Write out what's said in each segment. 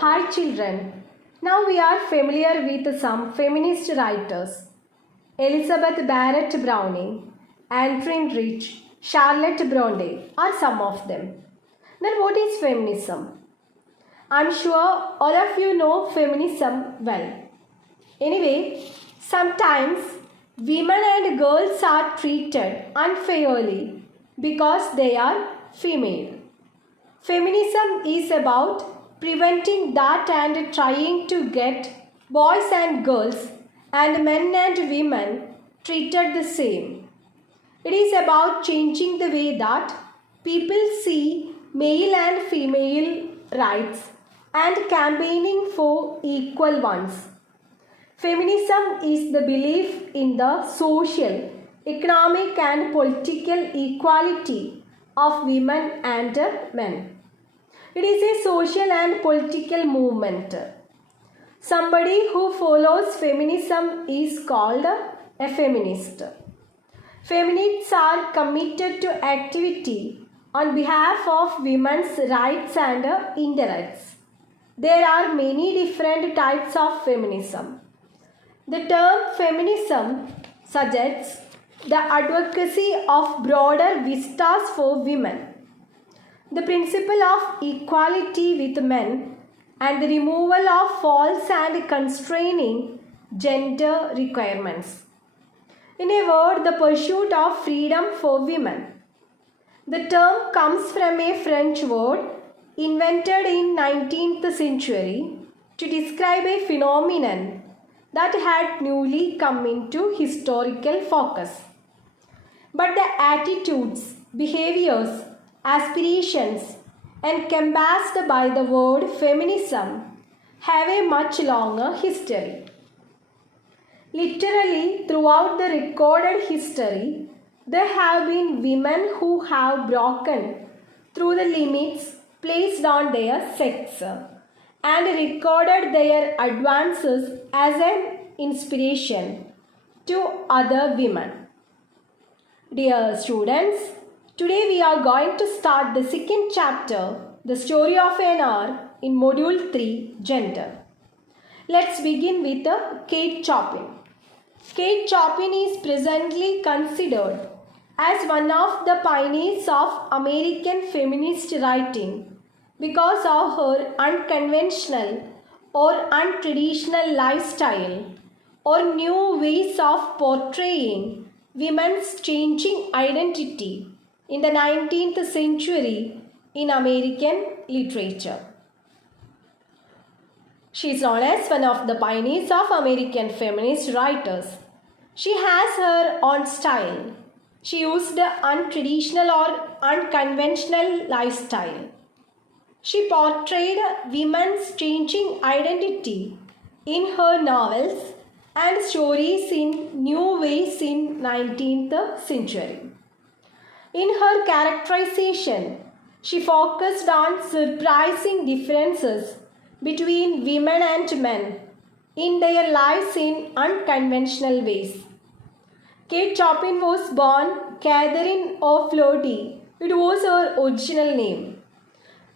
Hi children, now we are familiar with some feminist writers. Elizabeth Barrett Browning, Anne Rich, Charlotte Bronte are some of them. Then what is feminism? I'm sure all of you know feminism well. Anyway, sometimes women and girls are treated unfairly because they are female. Feminism is about preventing that and trying to get boys and girls and men and women treated the same. It is about changing the way that people see male and female rights and campaigning for equal ones. Feminism is the belief in the social, economic and political equality of women and men. It is a social and political movement. Somebody who follows feminism is called a feminist. Feminists are committed to activity on behalf of women's rights and interests. There are many different types of feminism. The term feminism suggests the advocacy of broader vistas for women, the principle of equality with men, and the removal of false and constraining gender requirements. In a word, the pursuit of freedom for women. The term comes from a French word invented in 19th century to describe a phenomenon that had newly come into historical focus. But the attitudes, behaviors, aspirations encompassed by the word feminism have a much longer history. Literally, throughout the recorded history, there have been women who have broken through the limits placed on their sex and recorded their advances as an inspiration to other women. Dear students, today we are going to start the second chapter, The Story of an Hour, in Module 3, Gender. Let's begin with Kate Chopin. Kate Chopin is presently considered as one of the pioneers of American feminist writing because of her unconventional or untraditional lifestyle or new ways of portraying women's changing identity in the 19th century in American literature. She is known as one of the pioneers of American feminist writers. She has her own style. She used untraditional or unconventional lifestyle. She portrayed women's changing identity in her novels and stories in new ways in 19th century. In her characterization, she focused on surprising differences between women and men in their lives in unconventional ways. Kate Chopin was born Catherine O'Flaherty, it was her original name,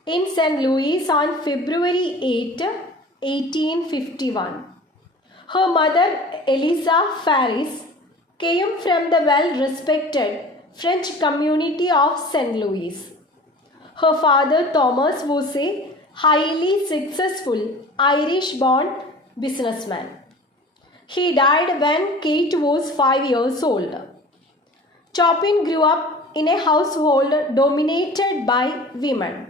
in St. Louis on February 8, 1851. Her mother, Eliza Ferris, came from the well-respected French community of St. Louis. Her father, Thomas, was a highly successful Irish-born businessman. He died when Kate was 5 years old. Chopin grew up in a household dominated by women,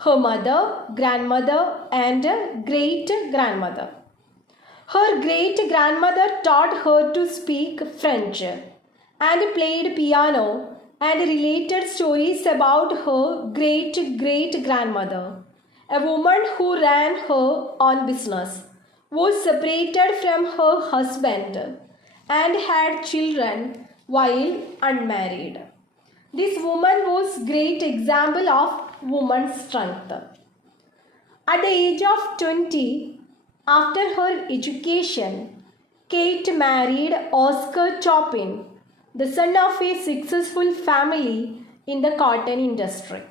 her mother, grandmother, and great-grandmother. Her great-grandmother taught her to speak French and played piano and related stories about her great-great-grandmother, a woman who ran her own business, was separated from her husband and had children while unmarried. This woman was a great example of woman's strength. At the age of 20, after her education, Kate married Oscar Chopin, the son of a successful family in the cotton industry.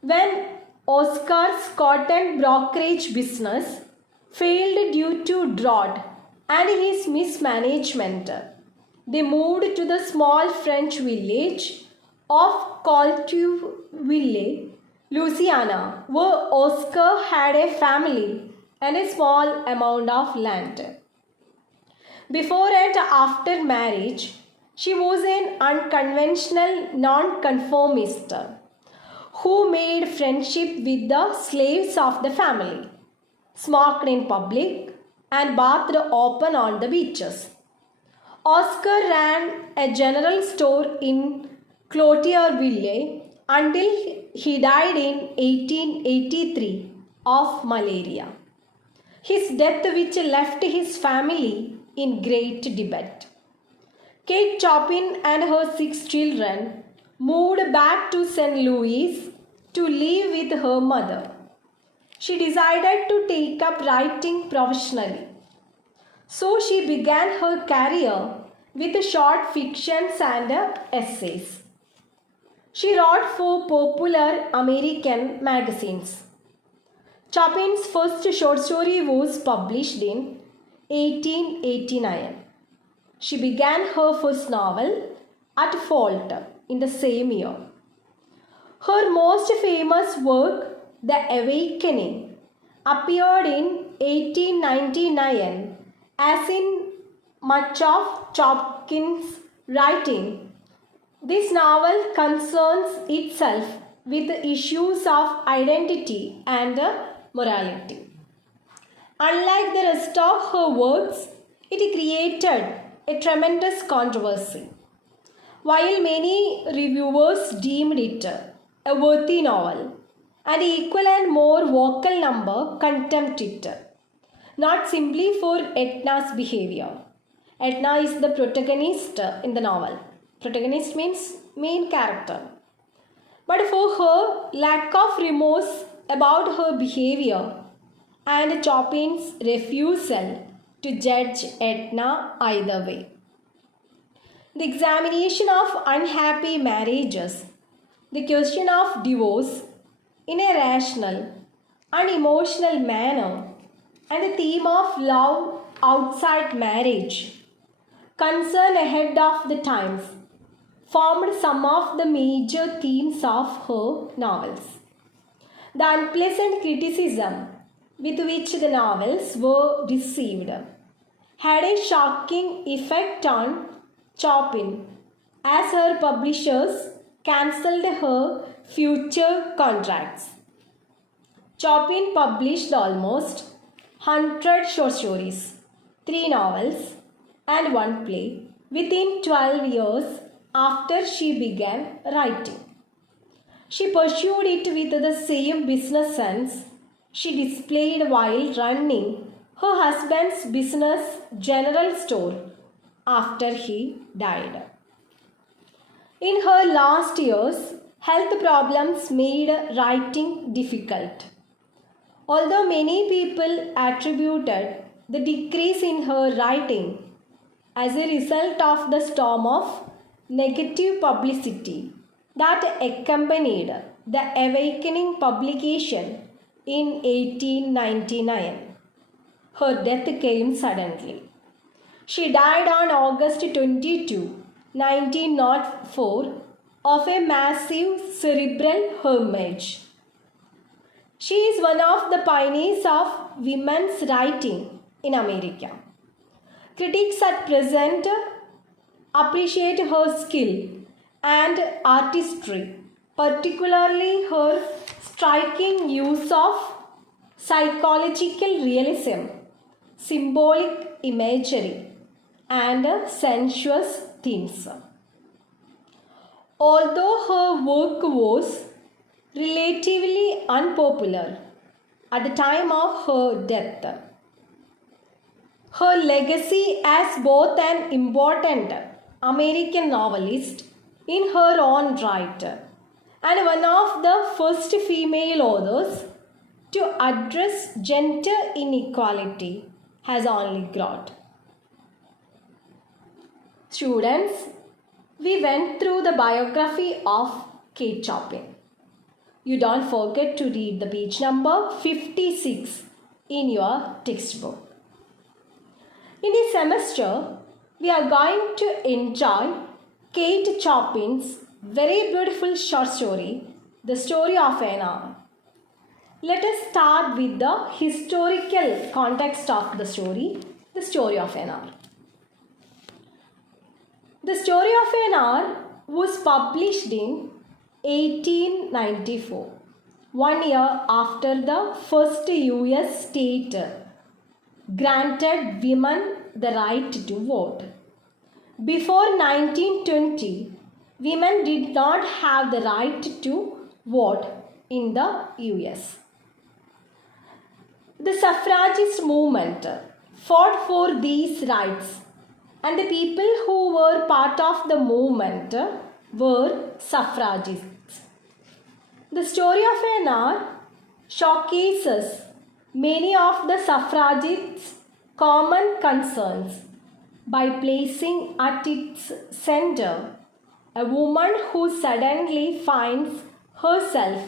When Oscar's cotton brokerage business failed due to drought and his mismanagement. They moved to the small French village of Coltuville, Louisiana, where Oscar had a family and a small amount of land. Before and after marriage, she was an unconventional nonconformist who made friendship with the slaves of the family, smoked in public, and bathed open on the beaches. Oscar ran a general store in Cloutierville until he died in 1883 of malaria. His death, which left his family in great debate. Kate Chopin and her 6 children moved back to St. Louis to live with her mother. She decided to take up writing professionally. So she began her career with short fictions and essays. She wrote for popular American magazines. Chopin's first short story was published in 1889. She began her first novel, At Fault, in the same year. Her most famous work, The Awakening, appeared in 1899. As in much of Chopin's writing, this novel concerns itself with issues of identity and morality. Unlike the rest of her works, it created a tremendous controversy. While many reviewers deemed it a worthy novel, an equal and more vocal number condemned it, not simply for Edna's behavior. Edna is the protagonist in the novel. Protagonist means main character. But for her lack of remorse about her behavior and Chopin's refusal to judge Edna either way. The examination of unhappy marriages, the question of divorce in a rational, unemotional manner, and the theme of love outside marriage, concern ahead of the times, formed some of the major themes of her novels. The unpleasant criticism with which the novels were received had a shocking effect on Chopin, as her publishers cancelled her future contracts. Chopin published almost 100 short stories, 3 novels, and 1 play within 12 years after she began writing. She pursued it with the same business sense she displayed while running her husband's business general store after he died. In her last years, health problems made writing difficult. Although many people attributed the decrease in her writing as a result of the storm of negative publicity that accompanied the Awakening publication in 1899. Her death came suddenly. She died on August 22, 1904, of a massive cerebral hemorrhage. She is one of the pioneers of women's writing in America. Critics at present appreciate her skill and artistry, particularly her striking use of psychological realism, symbolic imagery, and sensuous themes. Although her work was relatively unpopular at the time of her death, her legacy as both an important American novelist in her own right and one of the first female authors to address gender inequality has only grown. Students, we went through the biography of Kate Chopin. You don't forget to read the page number 56 in your textbook. In this semester, we are going to enjoy Kate Chopin's very beautiful short story, The Story of Anna. Let us start with the historical context of the story, The Story of Anna. The Story of Anna was published in 1894, 1 year after the first US state granted women the right to vote. Before 1920, women did not have the right to vote in the US. The suffragist movement fought for these rights, and the people who were part of the movement were suffragists. The Story of Anna showcases many of the suffragists' common concerns by placing at its center a woman who suddenly finds herself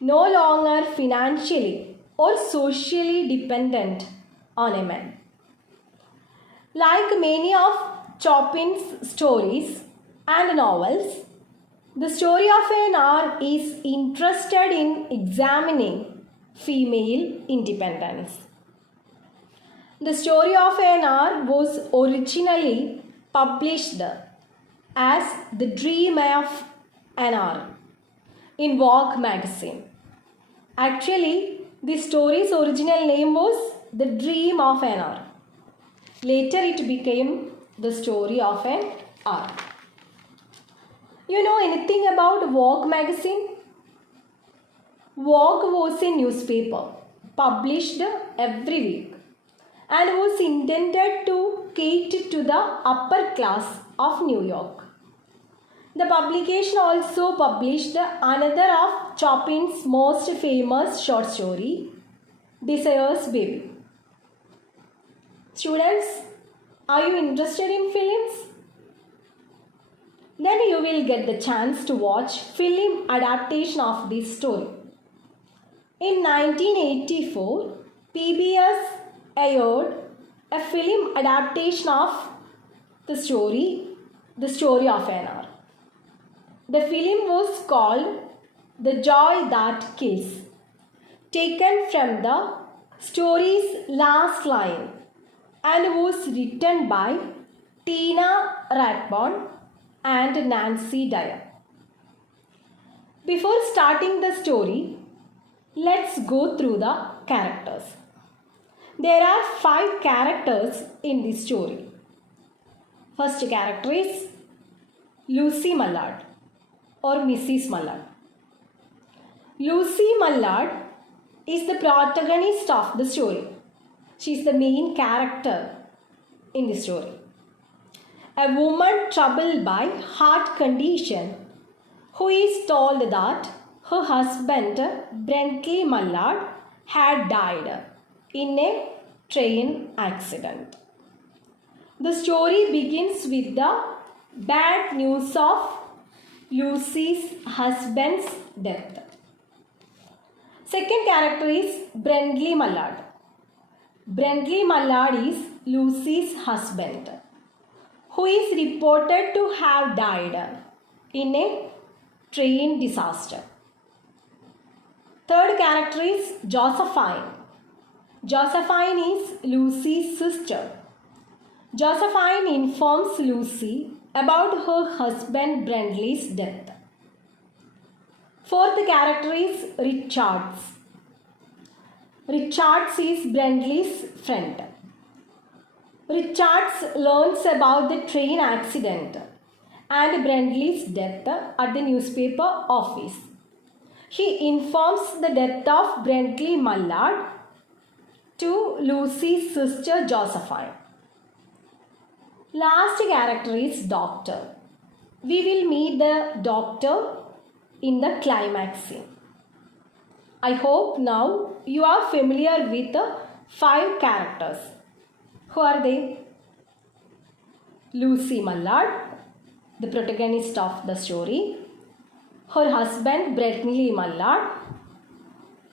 no longer financially or socially dependent on a man. Like many of Chopin's stories and novels, the Story of Anna is interested in examining female independence. The Story of Anna was originally published as The Dream of Anna in Vogue magazine. Actually, the story's original name was The Dream of Anna. Later it became The Story of an Hour. You know anything about Vogue magazine? Vogue was a newspaper published every week and was intended to cater to the upper class of New York. The publication also published another of Chopin's most famous short story, Desire's Baby. Students, are you interested in films? Then you will get the chance to watch film adaptation of this story. In 1984, PBS aired a film adaptation of the story of Anna. The film was called The Joy That Kills, taken from the story's last line, and was written by Tina Rathbone and Nancy Dyer. Before starting the story, let's go through the characters. There are 5 characters in this story. First character is Lucy Mullard or Mrs. Mullard. Lucy Mullard is the protagonist of the story. She is the main character in the story. A woman troubled by heart condition who is told that her husband Brentley Mullard had died in a train accident. The story begins with the bad news of Lucy's husband's death. Second character is Brentley Mullard. Brentley Mullard is Lucy's husband, who is reported to have died in a train disaster. Third character is Josephine. Josephine is Lucy's sister. Josephine informs Lucy about her husband Brentley's death. Fourth character is Richards. Richards is Brentley's friend. Richards learns about the train accident and Brentley's death at the newspaper office. He informs the death of Brentley Mullard to Lucy's sister Josephine. Last character is Doctor. We will meet the Doctor in the climax scene. I hope now you are familiar with the 5 characters. Who are they? Lucy Mullard, the protagonist of the story. her husband Brindley Mallard,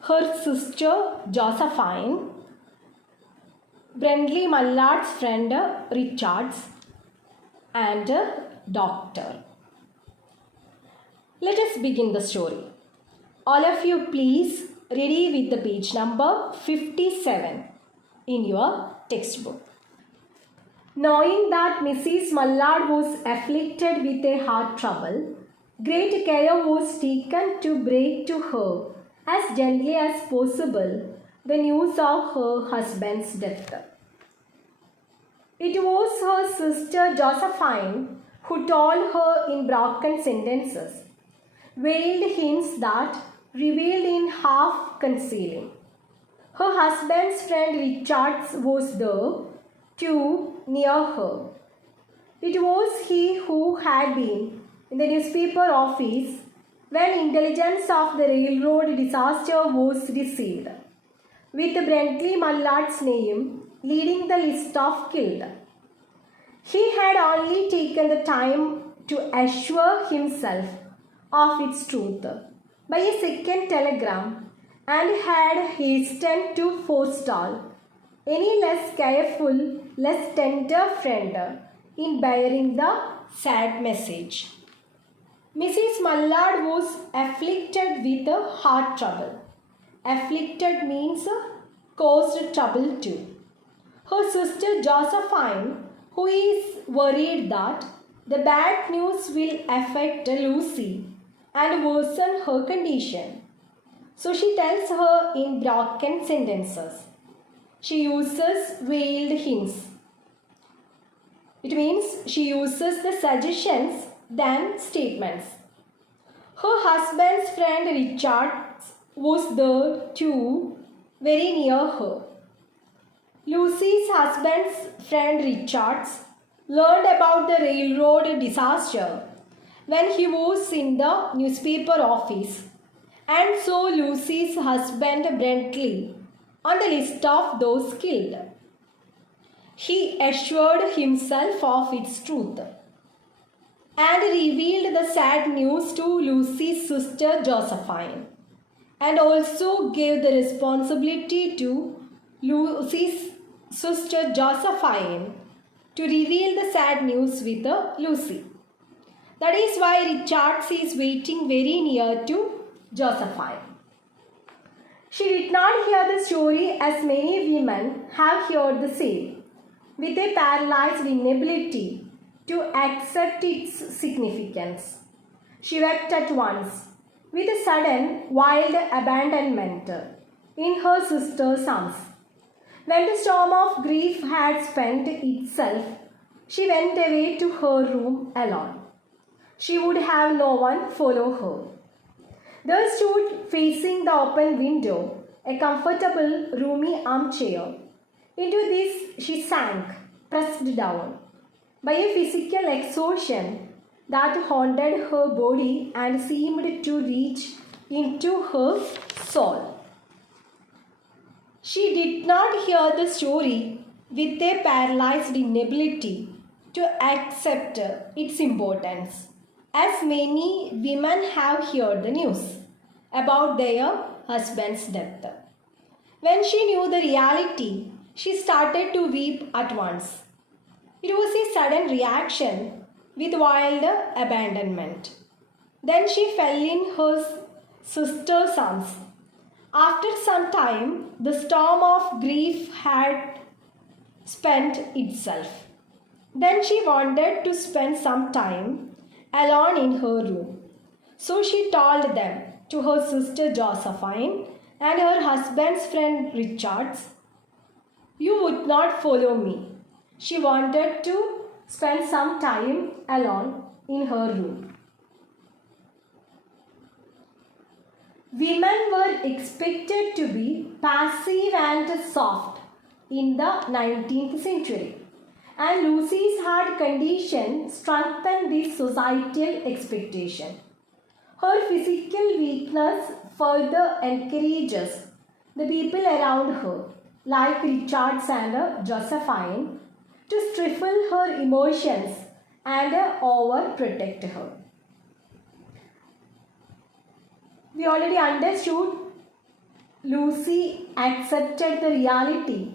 her sister Josephine, Brindley Mallard's friend Richards, and a doctor. Let us begin the story. All of you please ready with the page number 57 in your textbook. Knowing that Mrs. Mallard was afflicted with a heart trouble, great care was taken to break to her as gently as possible the news of her husband's death. It was her sister Josephine who told her in broken sentences, veiled hints that revealed in half concealing. Her husband's friend Richards was there, too, near her. It was he who had been in the newspaper office when intelligence of the railroad disaster was received, with Brindley Mallard's name leading the list of killed. He had only taken the time to assure himself of its truth by a second telegram and had hastened to forestall any less careful, less tender friend in bearing the sad message. Mrs. Mallard was afflicted with a heart trouble. Afflicted means caused trouble to. Her sister Josephine, who is worried that the bad news will affect Lucy and worsen her condition. So she tells her in broken sentences. She uses veiled hints. It means she uses the suggestions than statements. Her husband's friend Richard was there too, very near her. Lucy's husband's friend Richards learned about the railroad disaster when he was in the newspaper office and saw Lucy's husband Brindley on the list of those killed. He assured himself of its truth and revealed the sad news to Lucy's sister Josephine, and also gave the responsibility to Lucy's sister Josephine to reveal the sad news with Lucy. That is why Richards is waiting very near to Josephine. She did not hear the story as many women have heard the same, with a paralyzed inability to accept its significance. She wept at once, with a sudden wild abandonment in her sister's arms. When the storm of grief had spent itself, she went away to her room alone. She would have no one follow her. There stood facing the open window a comfortable, roomy armchair. Into this she sank, pressed down by a physical exhaustion that haunted her body and seemed to reach into her soul. She did not hear the story with a paralyzed inability to accept its importance, as many women have heard the news about their husband's death. When she knew the reality, she started to weep at once. It was a sudden reaction with wild abandonment. Then she fell in her sister's arms. After some time, the storm of grief had spent itself. Then she wanted to spend some time alone in her room. So she told them to her sister Josephine and her husband's friend Richards, "You would not follow me." She wanted to spend some time alone in her room. Women were expected to be passive and soft in the 19th century, and Lucy's hard condition strengthened this societal expectation. Her physical weakness further encourages the people around her, like Richards and Josephine, to stifle her emotions and overprotect her. We already understood Lucy accepted the reality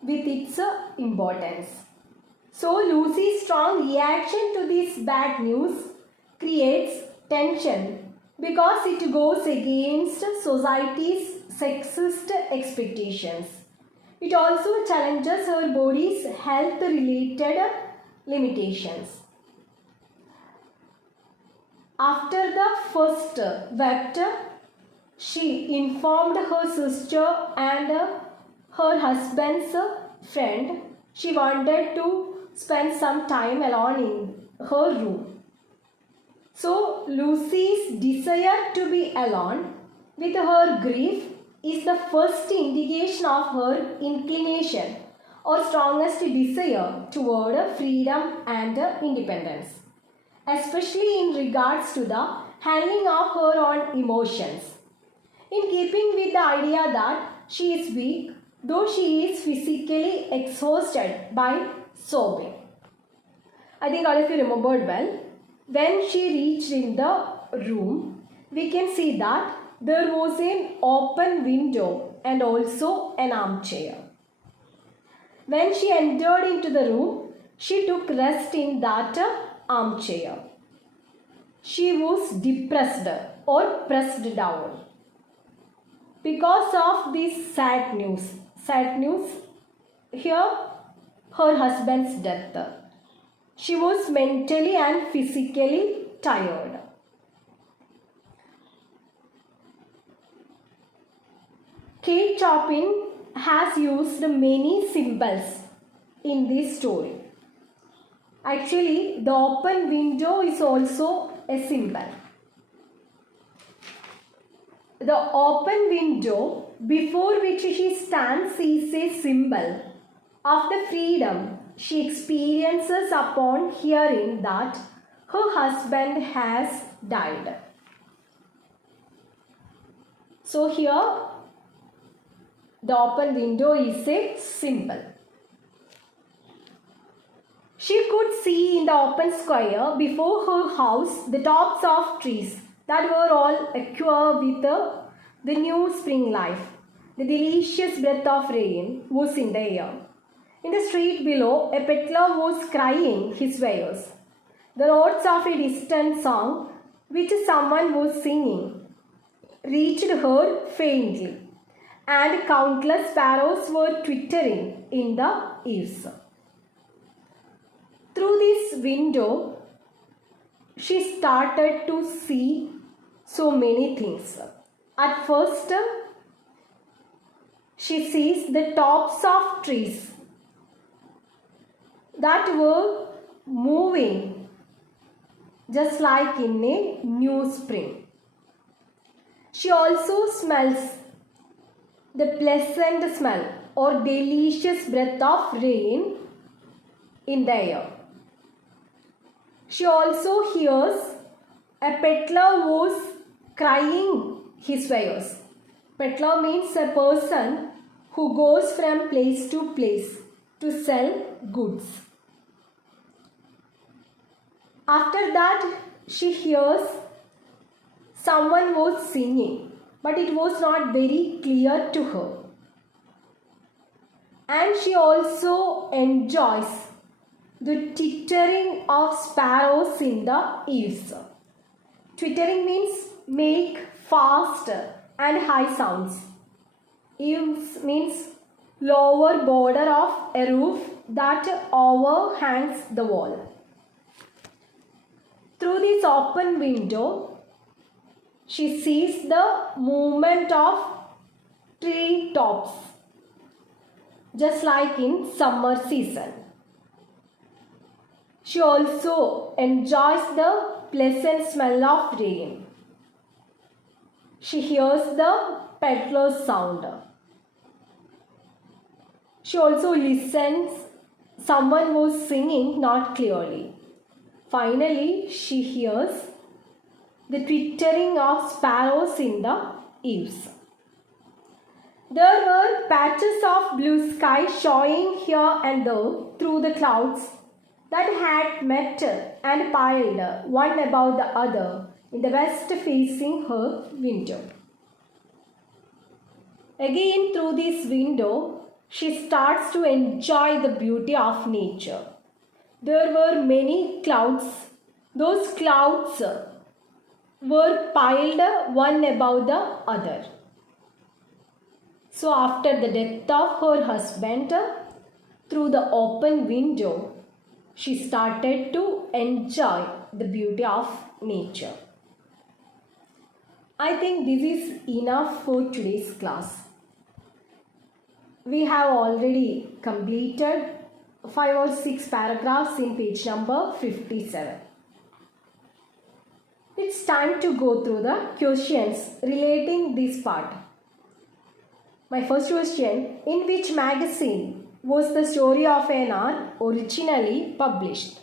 with its importance. So Lucy's strong reaction to this bad news creates tension because it goes against society's sexist expectations. It also challenges her body's health related limitations. After the first wept, she informed her sister and her husband's friend she wanted to spend some time alone in her room. So Lucy's desire to be alone with her grief is the first indication of her inclination or strongest desire toward freedom and independence, especially in regards to the handling of her own emotions. In keeping with the idea that she is weak, though she is physically exhausted by sobbing. I think all of you remembered well. When she reached in the room, we can see that there was an open window and also an armchair. When she entered into the room, she took rest in that armchair. She was depressed or pressed down because of this sad news. Sad news here, her husband's death. She was mentally and physically tired. Kate Chopin has used many symbols in this story. Actually, the open window is also a symbol. The open window before which she stands is a symbol of the freedom she experiences upon hearing that her husband has died. So here the open window is a symbol. She could see in the open square before her house the tops of trees that were all aqua with the new spring life. The delicious breath of rain was in the air. In the street below, a peddler was crying his wares. The notes of a distant song, which someone was singing, reached her faintly, and countless sparrows were twittering in the eaves. Through this window, she started to see so many things. At first, she sees the tops of trees that were moving just like in a new spring. She also smells the pleasant smell or delicious breath of rain in the air. She also hears a peddler was crying his wares. Peddler means a person who goes from place to place to sell goods. After that, she hears someone was singing, but it was not very clear to her. And she also enjoys the twittering of sparrows in the eaves. Twittering means make fast and high sounds. Eaves means lower border of a roof that overhangs the wall. Through this open window, she sees the movement of tree tops, just like in summer season. She also enjoys the pleasant smell of rain. She hears the peddler's sound. She also listens. Someone was singing not clearly. Finally, she hears the twittering of sparrows in the eaves. There were patches of blue sky showing here and there through the clouds that had met and piled one above the other in the west facing her window. Again, through this window, she starts to enjoy the beauty of nature. There were many clouds. Those clouds were piled one above the other. So after the death of her husband, through the open window, she started to enjoy the beauty of nature. I think this is enough for today's class. We have already completed 5 or 6 paragraphs in page number 57. It's time to go through the questions relating this part. My first question, in which magazine was the story of Anna originally published?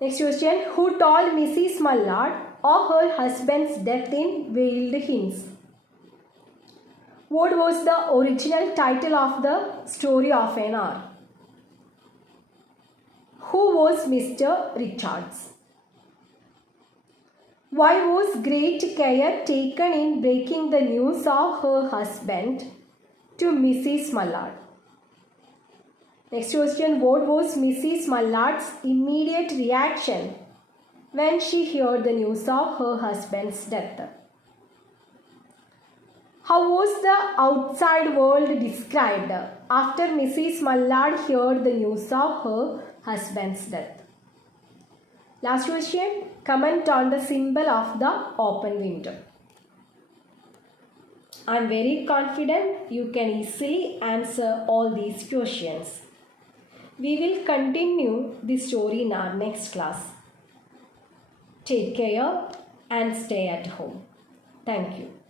Next question, who told Mrs. Mallard of her husband's death in veiled hints? What was the original title of the story of Anna? Who was Mr. Richards? Why was great care taken in breaking the news of her husband to Mrs. Mallard? Next question, what was Mrs. Mallard's immediate reaction when she heard the news of her husband's death? How was the outside world described after Mrs. Mallard heard the news of her husband's death? Last question, comment on the symbol of the open window. I am very confident you can easily answer all these questions. We will continue this story in our next class. Take care and stay at home. Thank you.